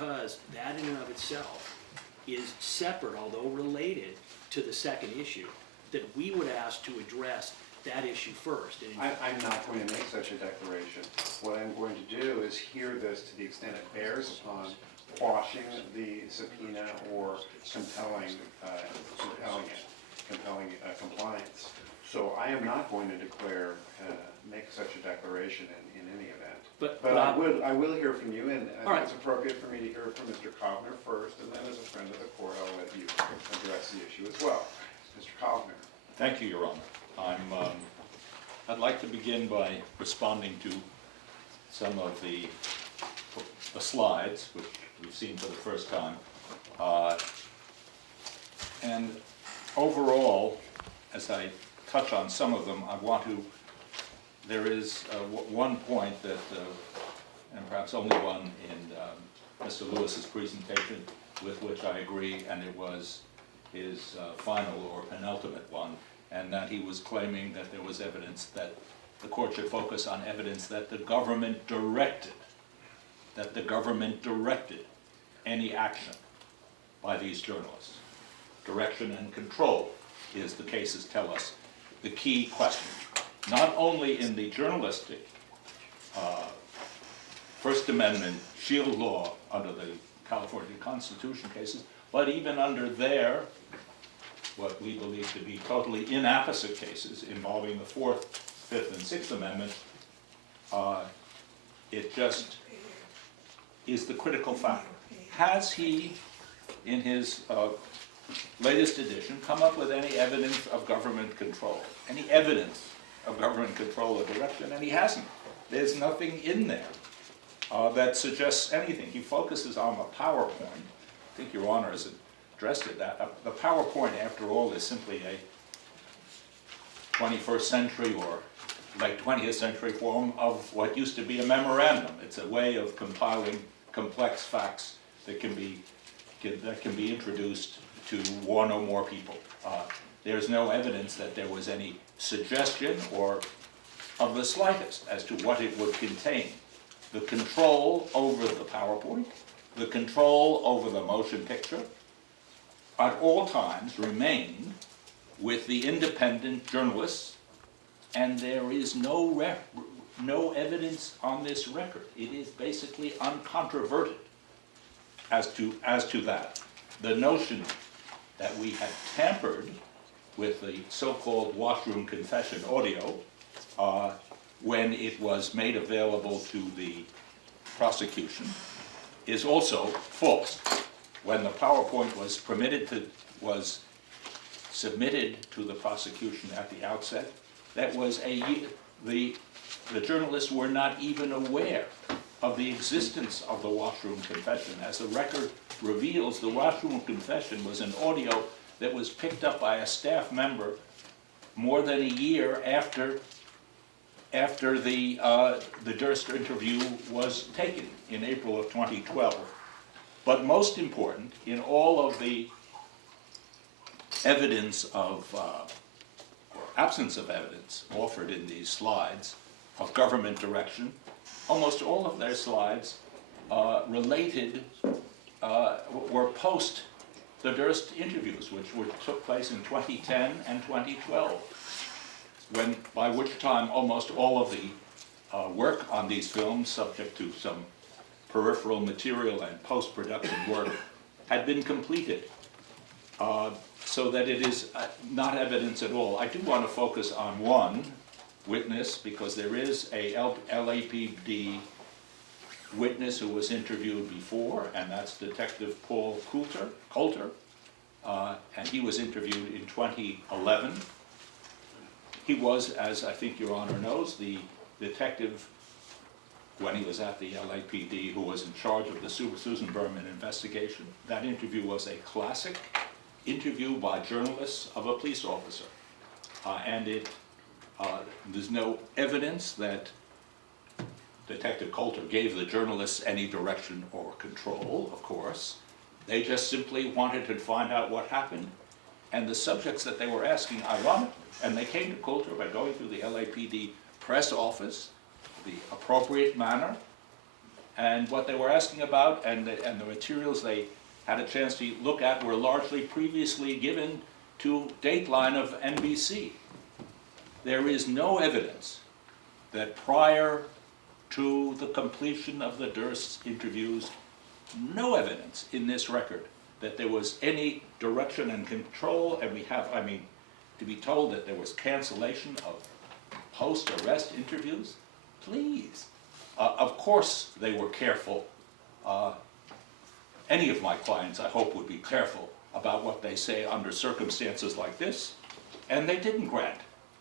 because that in and of itself is separate, although related to the second issue, that we would ask to address that issue first. And I'm not going to make such a declaration. What I'm going to do is hear this to the extent it bears upon quashing the subpoena or compelling compliance. So I am not going to declare, make such a declaration in any event. But I will hear from you, and I think it's appropriate for me to hear from Mr. Kovner first, and then as a friend of the court, I'll let you address the issue as well. Mr. Kovner. Thank you, Your Honor. I'd like to begin by responding to some of the slides, which we've seen for the first time. And overall, as I touch on some of them, there is one point that, and perhaps only one in Mr. Lewis's presentation, with which I agree, and it was his final or penultimate one, and that he was claiming that there was evidence that the court should focus on evidence that the government directed any action by these journalists. Direction and control is, the cases tell us, the key question. Not only in the journalistic First Amendment shield law under the California Constitution cases, but even under their, what we believe to be totally inapposite cases involving the Fourth, Fifth, and Sixth Amendment, it just is the critical factor. Has he, in his latest edition, come up with any evidence of government control? Any evidence of government control or direction? And he hasn't. There's nothing in there that suggests anything. He focuses on the PowerPoint. I think Your Honor has addressed it. The PowerPoint, after all, is simply a 21st century or like 20th century form of what used to be a memorandum. It's a way of compiling complex facts that can be introduced to one or more people. There's no evidence that there was any suggestion or of the slightest as to what it would contain. The control over the PowerPoint, the control over the motion picture, at all times remained with the independent journalists, and there is no evidence on this record. It is basically uncontroverted as to that. The notion that we had tampered with the so-called washroom confession audio when it was made available to the prosecution is also false. When the PowerPoint was submitted to the prosecution at the outset, that was the journalists were not even aware of the existence of the washroom confession. As the record reveals, the washroom confession was an audio that was picked up by a staff member more than a year after the Durst interview was taken in April of 2012. But most important, in all of the evidence of, or absence of evidence offered in these slides of government direction, almost all of their slides were post the Durst interviews, which took place in 2010 and 2012, by which time almost all of the work on these films, subject to some peripheral material and post-production work, had been completed, so that it is not evidence at all. I do want to focus on one witness, because there is a LAPD witness who was interviewed before, and that's Detective Paul Coulter, and he was interviewed in 2011. He was, as I think Your Honor knows, the detective when he was at the LAPD who was in charge of the Susan Berman investigation. That interview was a classic interview by journalists of a police officer, and there's no evidence that Detective Coulter gave the journalists any direction or control, of course. They just simply wanted to find out what happened, and the subjects that they were asking, ironically, and they came to Coulter by going through the LAPD press office, the appropriate manner, And what they were asking about and the materials they had a chance to look at were largely previously given to Dateline of NBC. There is no evidence that prior to the completion of the Durst interviews, no evidence in this record that there was any direction and control, and we have, I mean, to be told that there was cancellation of post-arrest interviews, please. Of course they were careful. Any of my clients, I hope, would be careful about what they say under circumstances like this, and they didn't grant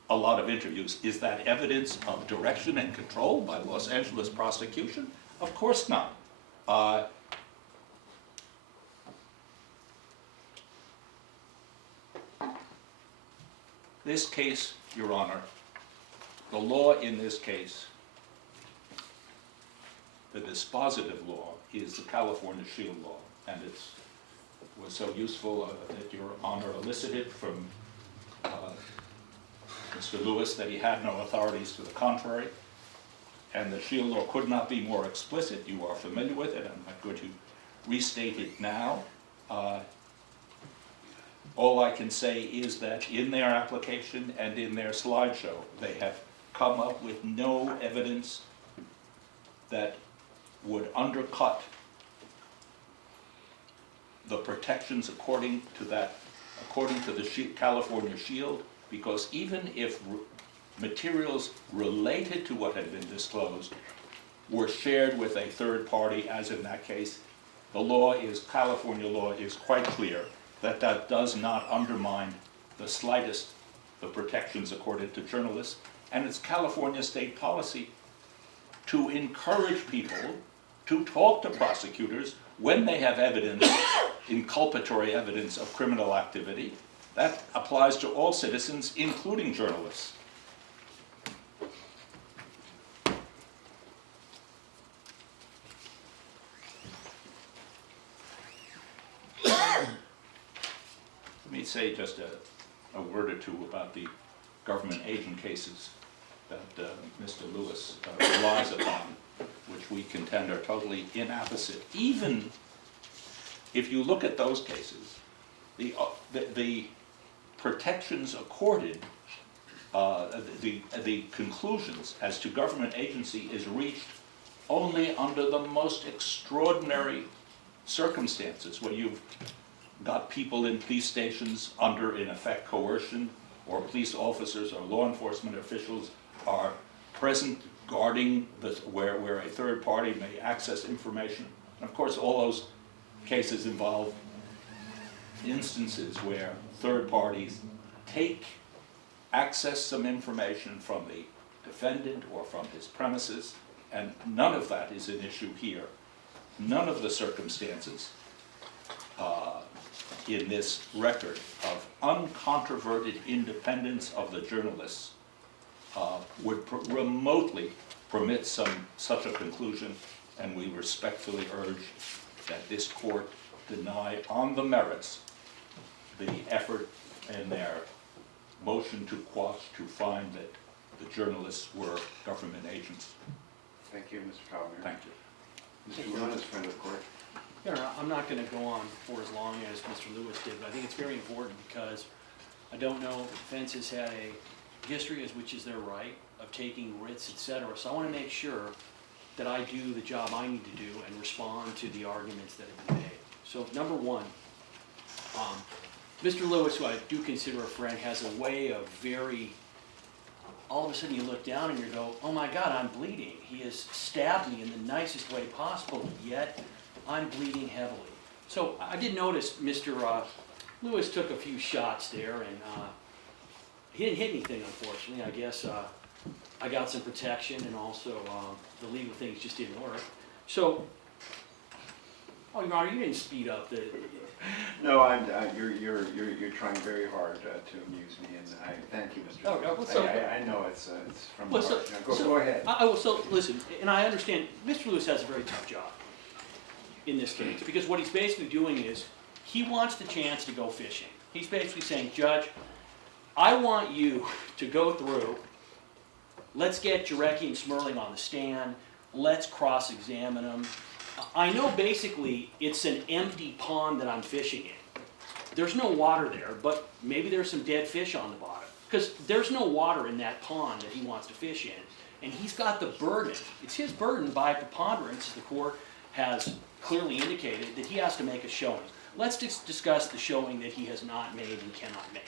a lot of interviews. Is that evidence of direction and control by Los Angeles prosecution? Of course not. This case, Your Honor, the law in this case, the dispositive law, is the California Shield Law, and it was so useful that Your Honor elicited from Mr. Lewis that he had no authorities to the contrary, and the Shield Law could not be more explicit. You are familiar with it. I'm not going to restate it now. All I can say is that in their application and in their slideshow, they have come up with no evidence that would undercut the protections according to the California Shield, because even if materials related to what had been disclosed were shared with a third party, as in that case, California law is quite clear that that does not undermine the slightest the protections accorded to journalists, and it's California state policy to encourage people to talk to prosecutors when they have evidence, inculpatory evidence of criminal activity. That applies to all citizens, including journalists. Let me say just a word or two about the government agent cases that Mr. Lewis relies upon, which we contend are totally inapposite. Even if you look at those cases, the protections accorded, the conclusions as to government agency is reached only under the most extraordinary circumstances, when you've got people in police stations under, in effect, coercion, or police officers or law enforcement officials are present guarding where a third party may access information. And of course, all those cases involve instances where third parties access some information from the defendant or from his premises, and none of that is an issue here. None of the circumstances in this record of uncontroverted independence of the journalists would remotely permit such a conclusion, and we respectfully urge that this court deny on the merits the effort in their motion to quash to find that the journalists were government agents. Thank you, Mr. Kovner. Thank you. Mr. Lewis, friend of the court. Yeah, I'm not going to go on for as long as Mr. Lewis did, but I think it's very important because I don't know if defense has had a history, which is their right, of taking writs, etc. So I want to make sure that I do the job I need to do and respond to the arguments that have been made. So number one, Mr. Lewis, who I do consider a friend, has a way of all of a sudden you look down and you go, oh my God, I'm bleeding. He has stabbed me in the nicest way possible, yet I'm bleeding heavily. So I did notice Mr. Lewis took a few shots there, and he didn't hit anything, unfortunately. I guess I got some protection, and also the legal things just didn't work. So, oh, Your Honor, you didn't speed up the... No, you're trying very hard to amuse me, and I thank you, Mr. Lewis. I know it's from the heart. Go ahead. So listen, and I understand Mr. Lewis has a very tough job in this case, because what he's basically doing is he wants the chance to go fishing. He's basically saying, Judge, I want you to go through, let's get Jarecki and Smerling on the stand, let's cross-examine him. I know basically it's an empty pond that I'm fishing in. There's no water there, but maybe there's some dead fish on the bottom. Because there's no water in that pond that he wants to fish in. And he's got the burden. It's his burden by preponderance, as the court has clearly indicated, that he has to make a showing. Let's discuss the showing that he has not made and cannot make.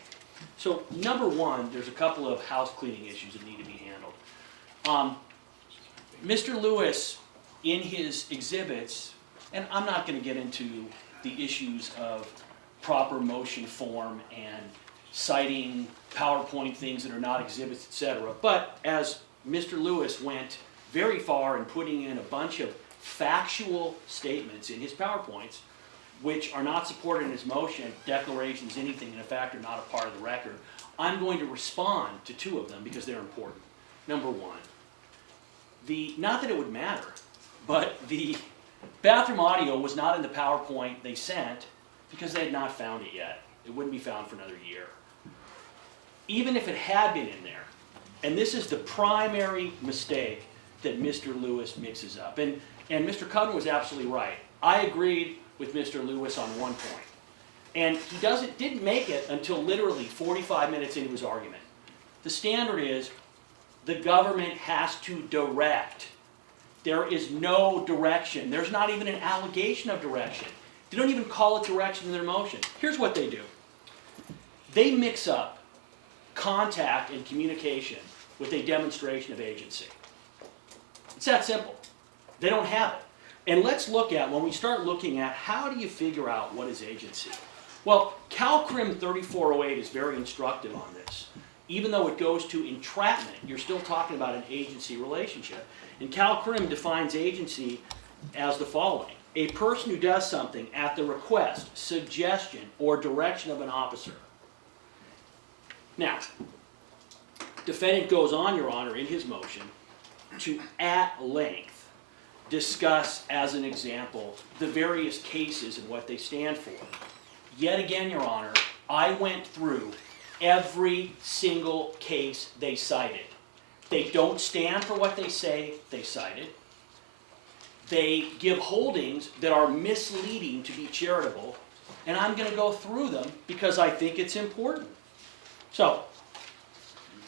So, number one, there's a couple of house cleaning issues that need to be handled. Mr. Lewis, in his exhibits, and I'm not going to get into the issues of proper motion form and citing PowerPoint things that are not exhibits, etc. But as Mr. Lewis went very far in putting in a bunch of factual statements in his PowerPoints, which are not supported in his motion, declarations, anything, and in fact are not a part of the record, I'm going to respond to two of them because they're important. Number one, not that it would matter, but the bathroom audio was not in the PowerPoint they sent because they had not found it yet. It wouldn't be found for another year. Even if it had been in there, and this is the primary mistake that Mr. Lewis mixes up, and Mr. Cudden was absolutely right. I agreed with Mr. Lewis on one point. And he didn't make it until literally 45 minutes into his argument. The standard is the government has to direct. There is no direction. There's not even an allegation of direction. They don't even call it direction in their motion. Here's what they do. They mix up contact and communication with a demonstration of agency. It's that simple. They don't have it. And let's look at, when we start looking at how do you figure out what is agency? Well, CalCrim 3408 is very instructive on this. Even though it goes to entrapment, you're still talking about an agency relationship. And CalCrim defines agency as the following. A person who does something at the request, suggestion, or direction of an officer. Now, defendant goes on, Your Honor, in his motion to at length discuss, as an example, the various cases and what they stand for. Yet again, Your Honor, I went through every single case they cited. They don't stand for what they say they cited. They give holdings that are misleading to be charitable, and I'm going to go through them because I think it's important. So,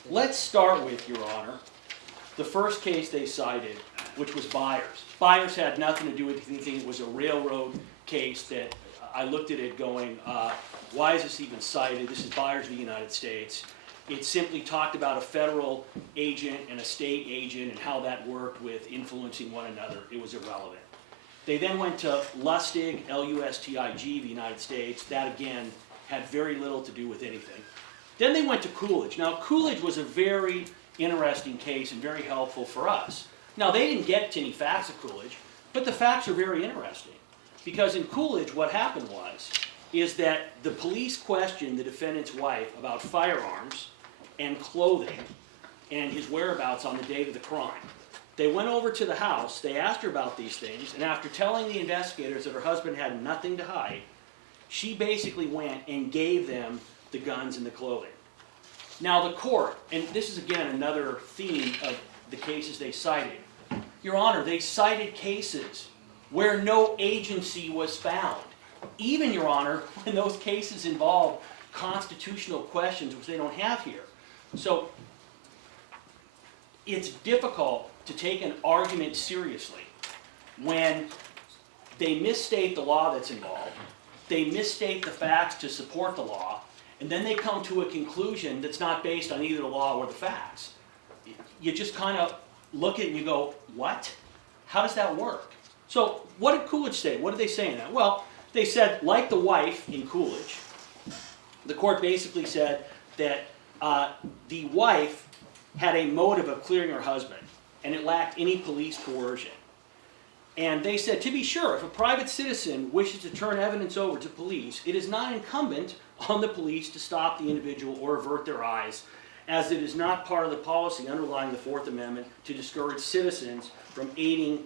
let's start with, Your Honor, the first case they cited, which was Byers. Byers had nothing to do with anything. It was a railroad case that I looked at it going, why is this even cited? This is Byers v. United States. It simply talked about a federal agent and a state agent and how that worked with influencing one another. It was irrelevant. They then went to Lustig, L-U-S-T-I-G v. United States. That, again, had very little to do with anything. Then they went to Coolidge. Now, Coolidge was a very interesting case and very helpful for us. Now, they didn't get to any facts of Coolidge, but the facts are very interesting. Because in Coolidge, what happened is that the police questioned the defendant's wife about firearms and clothing and his whereabouts on the date of the crime. They went over to the house, they asked her about these things, and after telling the investigators that her husband had nothing to hide, she basically went and gave them the guns and the clothing. Now the court, and this is again another theme of the cases they cited, Your Honor, they cited cases where no agency was found. Even, Your Honor, when those cases involve constitutional questions, which they don't have here. So, it's difficult to take an argument seriously when they misstate the law that's involved, they misstate the facts to support the law, and then they come to a conclusion that's not based on either the law or the facts. You just kind of look at it and you go, what? How does that work? So, what did Coolidge say? What did they say in that? Well, they said, like the wife in Coolidge, the court basically said that the wife had a motive of clearing her husband, and it lacked any police coercion. And they said, to be sure, if a private citizen wishes to turn evidence over to police, it is not incumbent on the police to stop the individual or avert their eyes, as it is not part of the policy underlying the Fourth Amendment to discourage citizens from aiding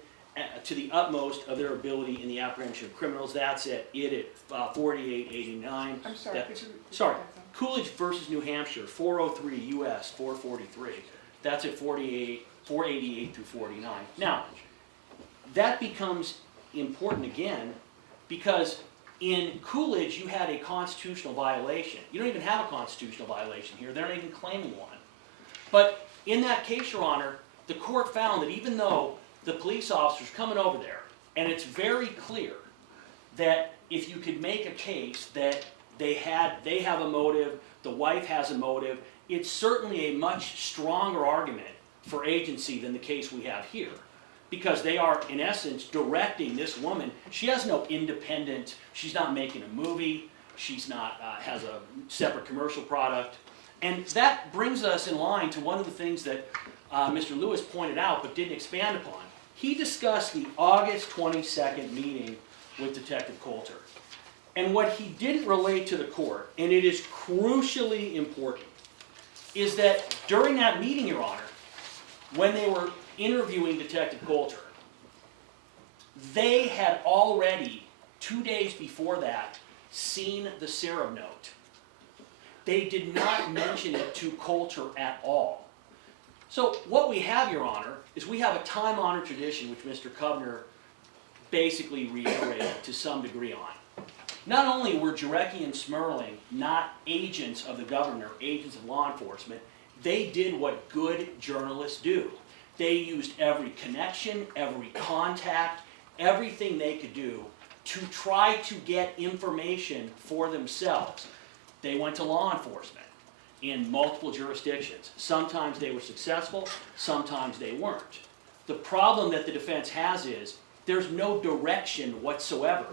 to the utmost of their ability in the apprehension of criminals. That's at 4889. I'm sorry, could you Sorry, Coolidge versus New Hampshire, 403 U.S. 443. That's at 488 through 49. Now, that becomes important again, because in Coolidge you had a constitutional violation. You don't even have a constitutional violation here. They're not even claiming one. But in that case, Your Honor, the court found that even though the police officer's coming over there, and it's very clear that if you could make a case that they have a motive, the wife has a motive, it's certainly a much stronger argument for agency than the case we have here. Because they are, in essence, directing this woman. She has no independent, she's not making a movie, she's not, has a separate commercial product. And that brings us in line to one of the things that Mr. Lewis pointed out but didn't expand upon. He discussed the August 22nd meeting with Detective Coulter. And what he didn't relate to the court, and it is crucially important, is that during that meeting, Your Honor, when they were interviewing Detective Coulter, they had already, 2 days before that, seen the serum note. They did not mention it to Coulter at all. So what we have, Your Honor, is we have a time-honored tradition which Mr. Kovner basically reiterated to some degree on. Not only were Jarecki and Smerling not agents of the government or agents of law enforcement, they did what good journalists do. They used every connection, every contact, everything they could do to try to get information for themselves. They went to law enforcement in multiple jurisdictions. Sometimes they were successful, sometimes they weren't. The problem that the defense has is there's no direction whatsoever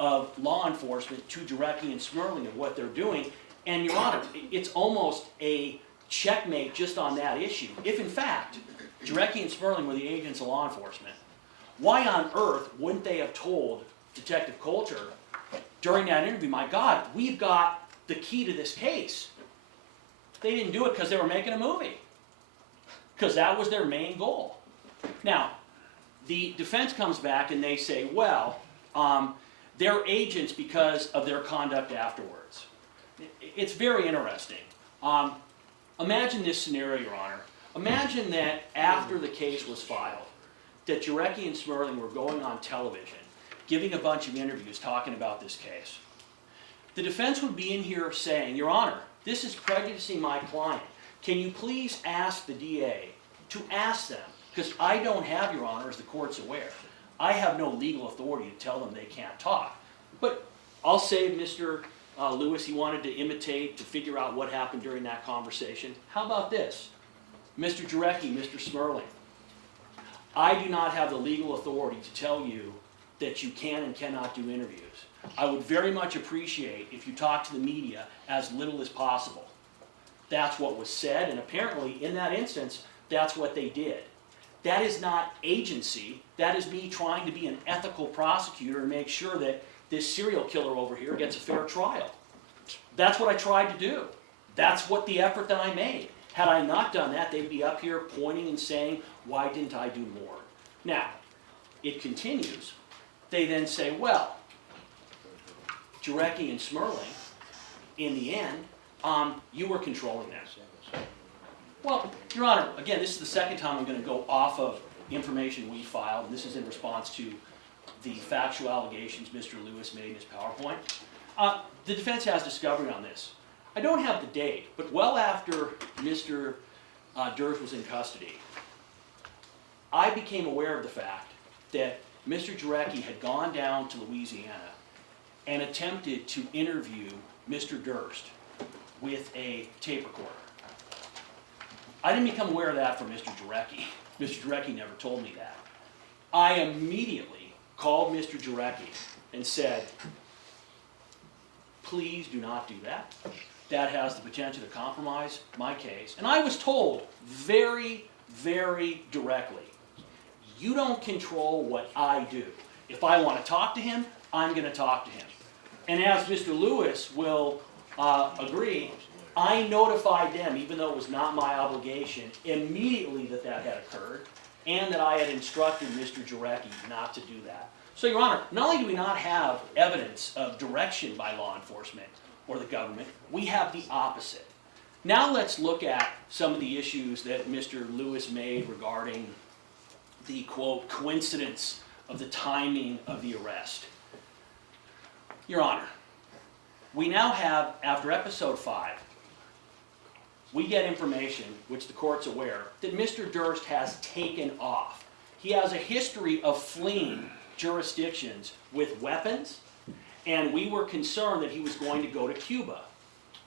of law enforcement to Jarecki and Smerling of what they're doing. And Your Honor, it's almost a checkmate just on that issue. If in fact, Jarecki and Smerling were the agents of law enforcement, why on earth wouldn't they have told Detective Coulter during that interview, my God, we've got the key to this case? They didn't do it because they were making a movie, because that was their main goal. Now, the defense comes back and they say, well, they're agents because of their conduct afterwards. It's very interesting. Imagine this scenario, Your Honor. Imagine that after the case was filed, that Jarecki and Smerling were going on television, giving a bunch of interviews talking about this case. The defense would be in here saying, Your Honor, this is prejudicing my client. Can you please ask the DA to ask them? Because I don't have, Your Honor, as the court's aware, I have no legal authority to tell them they can't talk. But I'll say Mr. Lewis, he wanted to imitate, to figure out what happened during that conversation. How about this? Mr. Jarecki, Mr. Smerling, I do not have the legal authority to tell you that you can and cannot do interviews. I would very much appreciate if you talk to the media as little as possible. That's what was said, and apparently in that instance, that's what they did. That is not agency. That is me trying to be an ethical prosecutor and make sure that this serial killer over here gets a fair trial. That's what I tried to do. That's what the effort that I made. Had I not done that, they'd be up here pointing and saying, why didn't I do more? Now, it continues. They then say, well, Jarecki and Smerling, in the end, you were controlling that. Well, Your Honor, again, this is the second time I'm going to go off of information we filed, and this is in response to the factual allegations Mr. Lewis made in his PowerPoint. The defense has discovery on this. I don't have the date, but well after Mr. Durst was in custody, I became aware of the fact that Mr. Jarecki had gone down to Louisiana and attempted to interview Mr. Durst with a tape recorder. I didn't become aware of that from Mr. Jarecki. Mr. Jarecki never told me that. I immediately called Mr. Jarecki and said, please do not do that. That has the potential to compromise my case. And I was told very, very directly, you don't control what I do. If I want to talk to him, I'm going to talk to him. And as Mr. Lewis will agree, I notified them, even though it was not my obligation, immediately that that had occurred, and that I had instructed Mr. Jarecki not to do that. So, Your Honor, not only do we not have evidence of direction by law enforcement or the government, we have the opposite. Now let's look at some of the issues that Mr. Lewis made regarding the, quote, coincidence of the timing of the arrest. Your Honor, we now have, after episode 5, we get information, which the court's aware, that Mr. Durst has taken off. He has a history of fleeing jurisdictions with weapons, and we were concerned that he was going to go to Cuba.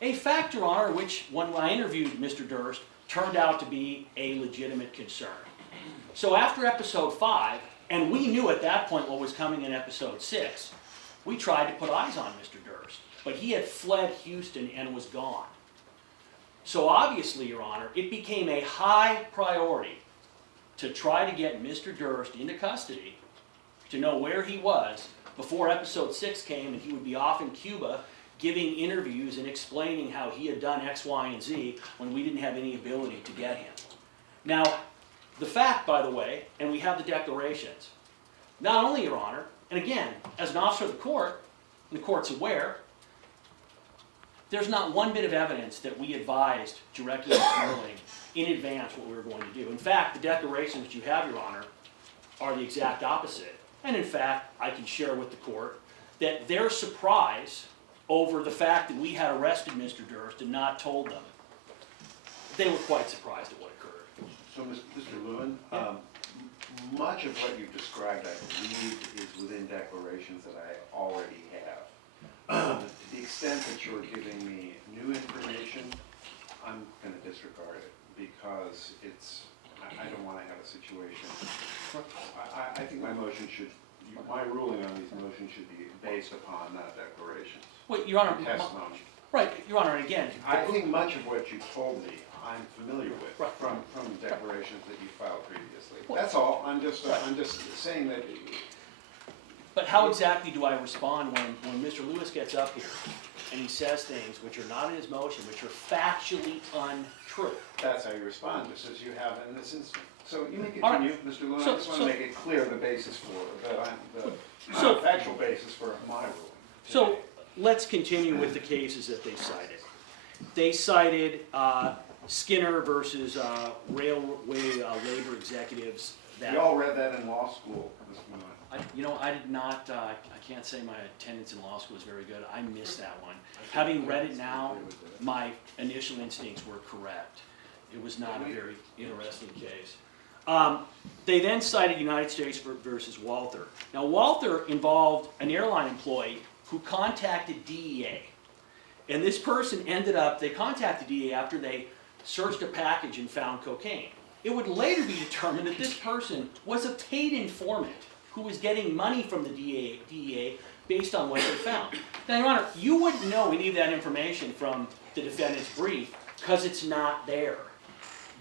A fact, Your Honor, which when I interviewed Mr. Durst, turned out to be a legitimate concern. So after episode 5, and we knew at that point what was coming in episode 6, we tried to put eyes on Mr. Durst, but he had fled Houston and was gone. So obviously, Your Honor, it became a high priority to try to get Mr. Durst into custody, to know where he was before episode 6 came and he would be off in Cuba giving interviews and explaining how he had done X, Y, and Z when we didn't have any ability to get him. Now, the fact, by the way, and we have the declarations, not only, Your Honor, and again, as an officer of the court, and the court's aware, there's not one bit of evidence that we advised directly to Sterling in advance what we were going to do. In fact, the declarations that you have, Your Honor, are the exact opposite. And in fact, I can share with the court that their surprise over the fact that we had arrested Mr. Durst and not told them, they were quite surprised at what occurred. So, Mr. Lewin, much of what you've described, I believe, is within declarations that I already have. To the extent that you're giving me new information, I'm going to disregard it because I don't want to have a situation. I think my ruling on these motions should be based upon declarations. Wait, Your Honor, testimony. Right, Your Honor, and again, I think much of what you told me, I'm familiar with right. from declarations that you filed previously. Well, that's all. I'm just saying that. But how exactly do I respond when Mr. Lewis gets up here and he says things which are not in his motion, which are factually untrue? That's how you respond, just as you have in this instance. So you may continue, right. Mr. Lewin. I just want to make it clear the basis for the factual basis for my ruling. So let's continue with the cases that they cited. They cited Skinner versus Railway Labor Executives. You all read that in law school, Mr. Lewin. I did not, I can't say my attendance in law school was very good. I missed that one. Having read it now, my initial instincts were correct. It was not a very interesting case. They then cited United States versus Walther. Now, Walther involved an airline employee who contacted DEA. And this person they contacted DEA after they searched a package and found cocaine. It would later be determined that this person was a paid informant who was getting money from the DEA based on what they found. Now, Your Honor, you wouldn't know any of that information from the defendant's brief because it's not there.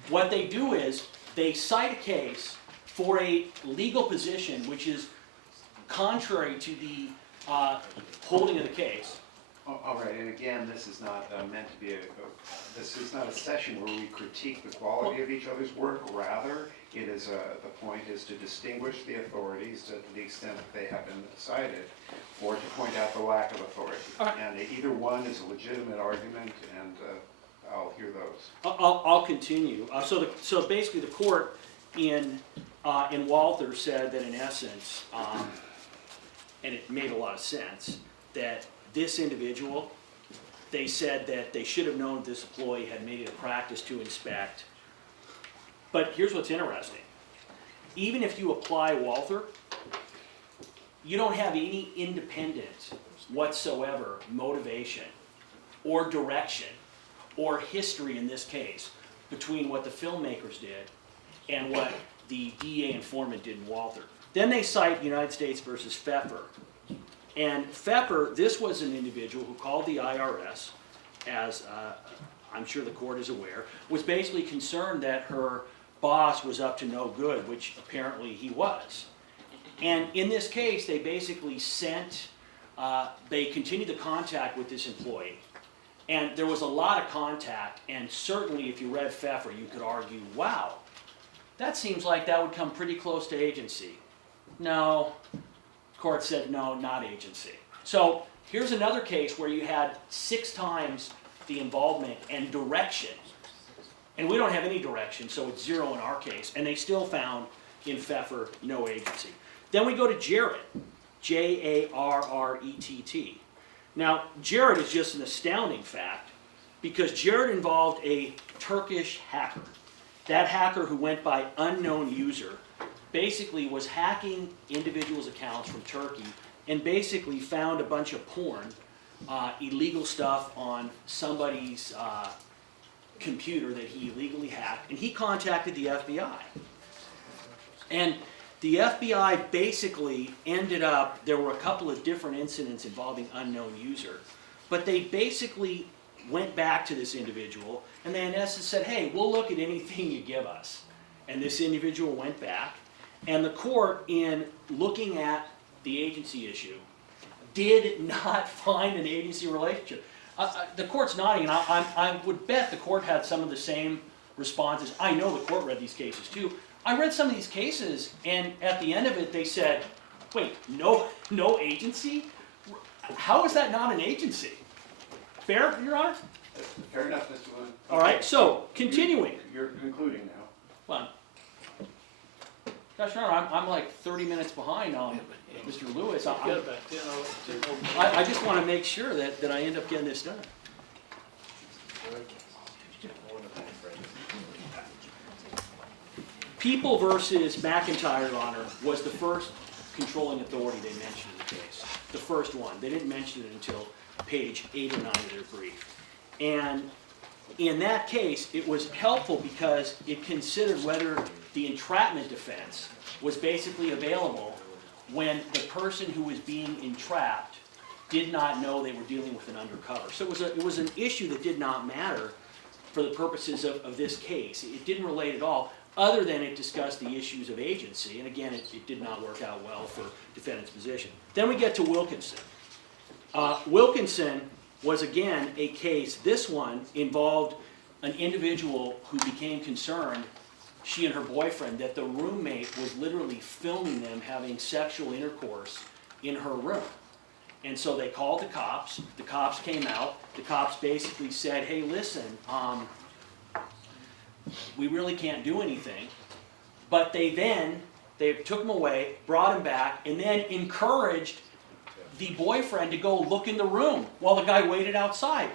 What they do is they cite a case for a legal position which is contrary to the holding of the case. All right, and again, this is not meant to be this is not a session where we critique the quality of each other's work. Rather, it is the point is to distinguish the authorities to the extent that they have been cited, or to point out the lack of authority. Right. And either one is a legitimate argument, and I'll hear those. I'll continue. So basically, the court in Walther said that in essence, and it made a lot of sense, that this individual, they said that they should have known this employee had made it a practice to inspect. But here's what's interesting. Even if you apply Walther, you don't have any independent whatsoever motivation or direction or history in this case between what the filmmakers did and what the DEA informant did in Walther. Then they cite United States versus Pfeffer. And Pfeffer, this was an individual who called the IRS, as I'm sure the court is aware, was basically concerned that her boss was up to no good, which apparently he was. And in this case, they basically they continued the contact with this employee. And there was a lot of contact, and certainly if you read Pfeffer, you could argue, wow, that seems like that would come pretty close to agency. No. Court said no, not agency. So here's another case where you had 6 times the involvement and direction. And we don't have any direction, so it's 0 in our case. And they still found in Pfeffer no agency. Then we go to Jarrett, Jarrett. Now, Jarrett is just an astounding fact because Jarrett involved a Turkish hacker. That hacker, who went by unknown user, basically was hacking individuals' accounts from Turkey and basically found a bunch of porn, illegal stuff on somebody's computer that he illegally hacked, and he contacted the FBI. And the FBI basically ended up, there were a couple of different incidents involving unknown user, but they basically went back to this individual and they in essence said, hey, we'll look at anything you give us. And this individual went back, and the court, in looking at the agency issue, did not find an agency relationship. The court's nodding, and I would bet the court had some of the same responses. I know the court read these cases too. I read some of these cases, and at the end of it they said, wait, no agency? How is that not an agency? Fair, Your Honor? Fair enough, Mr. Lewin. All right, so, continuing. You're concluding now. Well, Gosh, Your Honor, I'm like 30 minutes behind on Mr. Lewis. I just want to make sure that I end up getting this done. People versus McIntyre, Your Honor, was the first controlling authority they mentioned in the case. The first one. They didn't mention it until page 8 or 9 of their brief. And in that case, it was helpful because it considered whether the entrapment defense was basically available when the person who was being entrapped did not know they were dealing with an undercover. So it was an issue that did not matter for the purposes of this case. It didn't relate at all, other than it discussed the issues of agency. And again, it did not work out well for defendant's position. Then we get to Wilkinson. Wilkinson was, again, a case. This one involved an individual who became concerned, she and her boyfriend, that the roommate was literally filming them having sexual intercourse in her room. And so they called the cops. The cops came out. The cops basically said, hey, listen, we really can't do anything. But they took him away, brought him back, and then encouraged the boyfriend to go look in the room while the guy waited outside.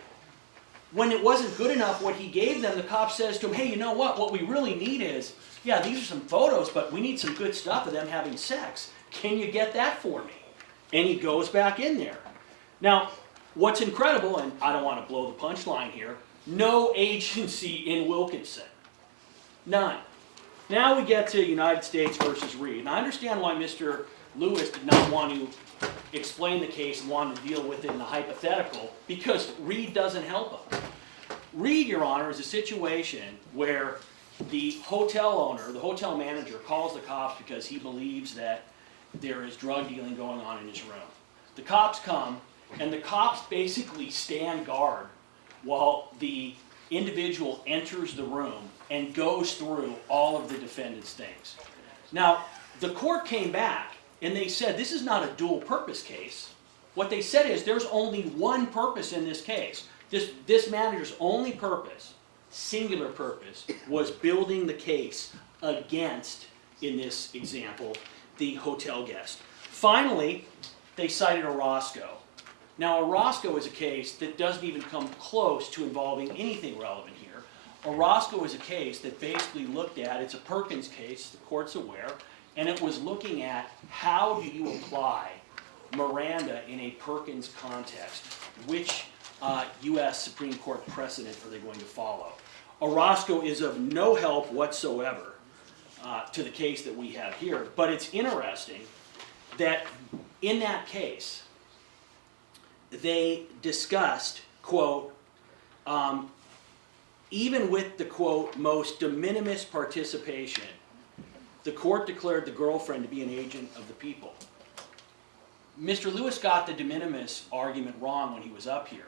When it wasn't good enough what he gave them, the cop says to him, hey, you know what we really need is, yeah, these are some photos, but we need some good stuff of them having sex. Can you get that for me? And he goes back in there. Now, what's incredible, and I don't want to blow the punchline here, no agency in Wilkinson. None. Now we get to United States versus Reed. And I understand why Mr. Lewis did not want to explain the case and wanted to deal with it in a hypothetical, because Reed doesn't help us. Reed, Your Honor, is a situation where the hotel owner, the hotel manager, calls the cops because he believes that there is drug dealing going on in his room. The cops come, and the cops basically stand guard while the individual enters the room and goes through all of the defendant's things. Now, the court came back and they said this is not a dual purpose case. What they said is there's only one purpose in this case. This manager's only purpose, singular purpose, was building the case against, in this example, the hotel guest. Finally, they cited Orozco. Now, Orozco is a case that doesn't even come close to involving anything relevant here. Orozco is a case that basically looked at, it's a Perkins case, the court's aware, and it was looking at how do you apply Miranda in a Perkins context. Which U.S. Supreme Court precedent are they going to follow? Orozco is of no help whatsoever to the case that we have here, but it's interesting that in that case, they discussed, quote, even with the, quote, most de minimis participation, the court declared the girlfriend to be an agent of the people. Mr. Lewis got the de minimis argument wrong when he was up here.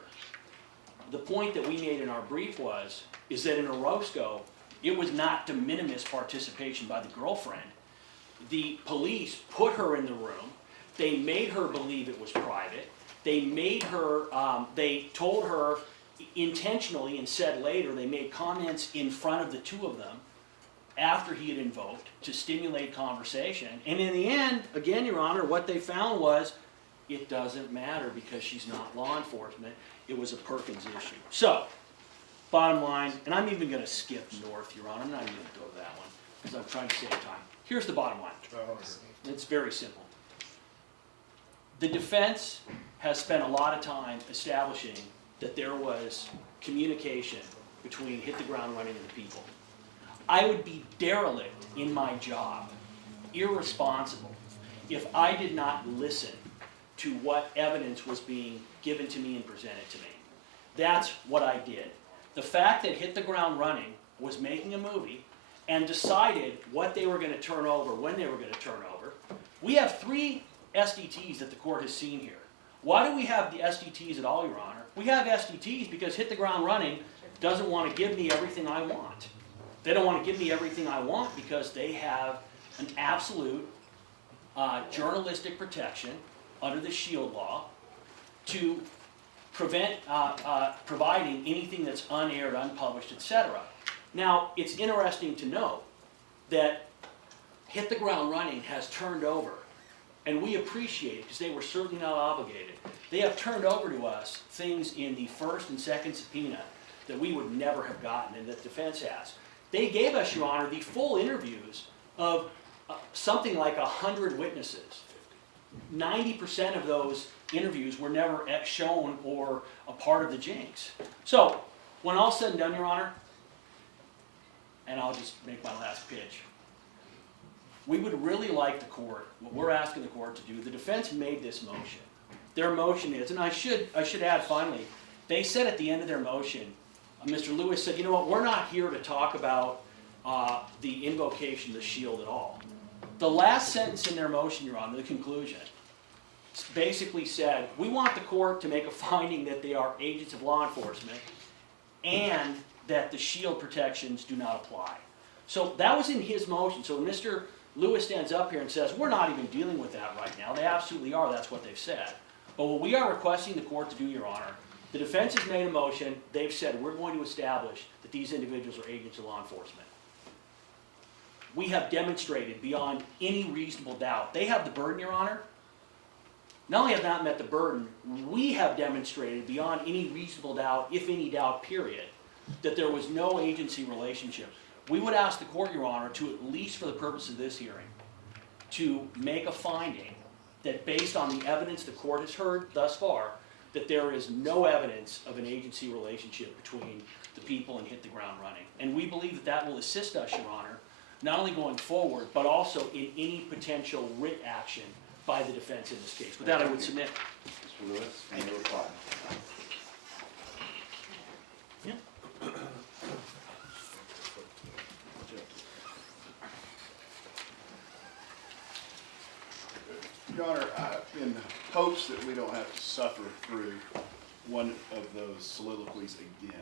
The point that we made in our brief is that in Orozco, it was not de minimis participation by the girlfriend. The police put her in the room. They made her believe it was private. They made her, they told her intentionally and said later, they made comments in front of the two of them after he had invoked to stimulate conversation. And in the end, again, Your Honor, what they found was it doesn't matter because she's not law enforcement. It was a Perkins issue. So, bottom line, and I'm even going to skip north, Your Honor. I'm not even going to go to that one because I'm trying to save time. Here's the bottom line. It's very simple. The defense has spent a lot of time establishing that there was communication between Hit the Ground Running and the people. I would be derelict in my job, irresponsible, if I did not listen to what evidence was being given to me and presented to me. That's what I did. The fact that Hit the Ground Running was making a movie and decided what they were going to turn over, when they were going to turn over. We have 3 SDTs that the court has seen here. Why do we have the SDTs at all, Your Honor? We have SDTs because Hit the Ground Running doesn't want to give me everything I want. They don't want to give me everything I want because they have an absolute journalistic protection under the Shield Law to prevent providing anything that's unaired, unpublished, etc. Now, it's interesting to note that Hit the Ground Running has turned over, and we appreciate it because they were certainly not obligated. They have turned over to us things in the first and second subpoena that we would never have gotten and that defense has. They gave us, Your Honor, the full interviews of something like 100 witnesses. 90% of those interviews were never shown or a part of the Jinx. So, when all's said and done, Your Honor, and I'll just make my last pitch, we would really like the court, what we're asking the court to do, the defense made this motion. Their motion is, and I should add finally, they said at the end of their motion, Mr. Lewis said, you know what, we're not here to talk about the invocation of the shield at all. The last sentence in their motion, Your Honor, the conclusion, basically said, we want the court to make a finding that they are agents of law enforcement and that the shield protections do not apply. So that was in his motion. So when Mr. Lewis stands up here and says, we're not even dealing with that right now, they absolutely are, that's what they've said. But what we are requesting the court to do, Your Honor, the defense has made a motion, they've said we're going to establish that these individuals are agents of law enforcement. We have demonstrated beyond any reasonable doubt. They have the burden, Your Honor. Not only have not met the burden, we have demonstrated beyond any reasonable doubt, if any doubt, period, that there was no agency relationship. We would ask the court, Your Honor, to at least for the purpose of this hearing, to make a finding that based on the evidence the court has heard thus far, that there is no evidence of an agency relationship between the people and Hit the Ground Running. And we believe that that will assist us, Your Honor, not only going forward, but also in any potential writ action by the defense in this case. With that, I would submit. Mr. Lewis, any reply? Yeah. Your Honor, in hopes that we don't have to suffer through one of those soliloquies again,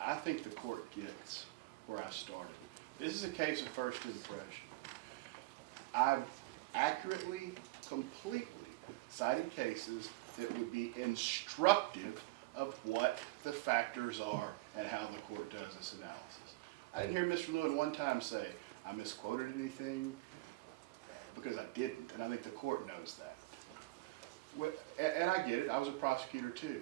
I think the court gets where I started. This is a case of first impression. I've accurately, completely cited cases that would be instructive of what the factors are and how the court does this analysis. I didn't hear Mr. Lewin one time say, I misquoted anything, because I didn't, and I think the court knows that. And I get it, I was a prosecutor too.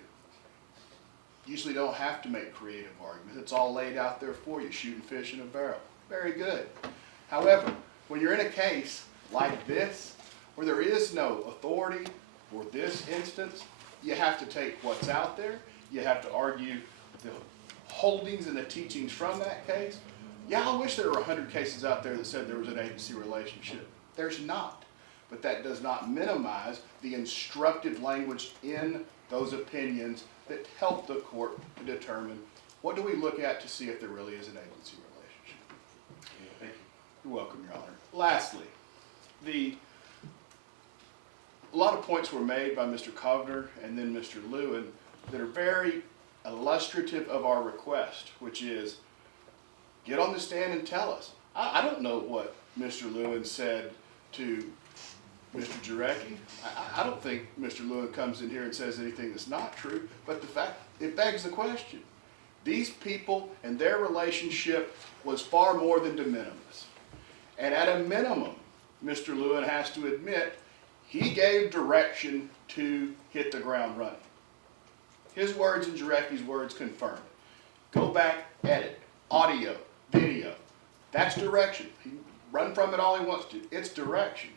Usually don't have to make creative arguments. It's all laid out there for you, shooting fish in a barrel. Very good. However, when you're in a case like this, where there is no authority for this instance, you have to take what's out there, you have to argue the holdings and the teachings from that case. Yeah, I wish there were 100 cases out there that said there was an agency relationship. There's not. But that does not minimize the instructive language in those opinions that help the court to determine what do we look at to see if there really is an agency relationship. Thank you. You're welcome, Your Honor. Lastly, a lot of points were made by Mr. Kovner and then Mr. Lewin that are very illustrative of our request, which is get on the stand and tell us. I don't know what Mr. Lewin said to Mr. Jarecki. I don't think Mr. Lewin comes in here and says anything that's not true, but the fact, it begs the question. These people and their relationship was far more than de minimis. And at a minimum, Mr. Lewin has to admit, he gave direction to hit the ground running. His words and Jarecki's words confirm it. Go back, edit, audio, video. That's direction. He can run from it all he wants to. It's direction.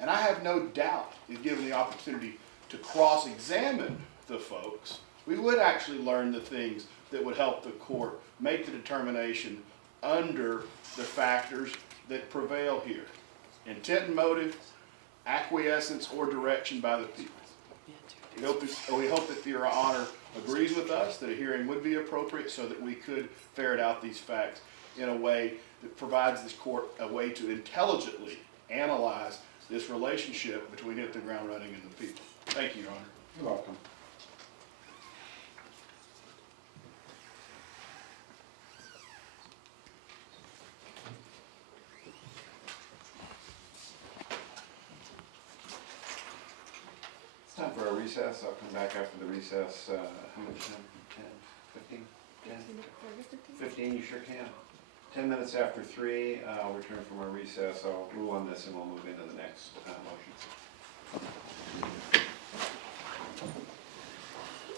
And I have no doubt, if given the opportunity to cross-examine the folks, we would actually learn the things that would help the court make the determination under the factors that prevail here. Intent and motive, acquiescence, or direction by the people. We hope that Your Honor agrees with us that a hearing would be appropriate so that we could ferret out these facts in a way that provides this court a way to intelligently analyze this relationship between hit the ground running and the people. Thank you, Your Honor. You're welcome. It's time for a recess. I'll come back after the recess. How much time? 10, 15? 10? 15, you sure can. 10 minutes after 3, I'll return from our recess. I'll rule on this and we'll move into the next motion.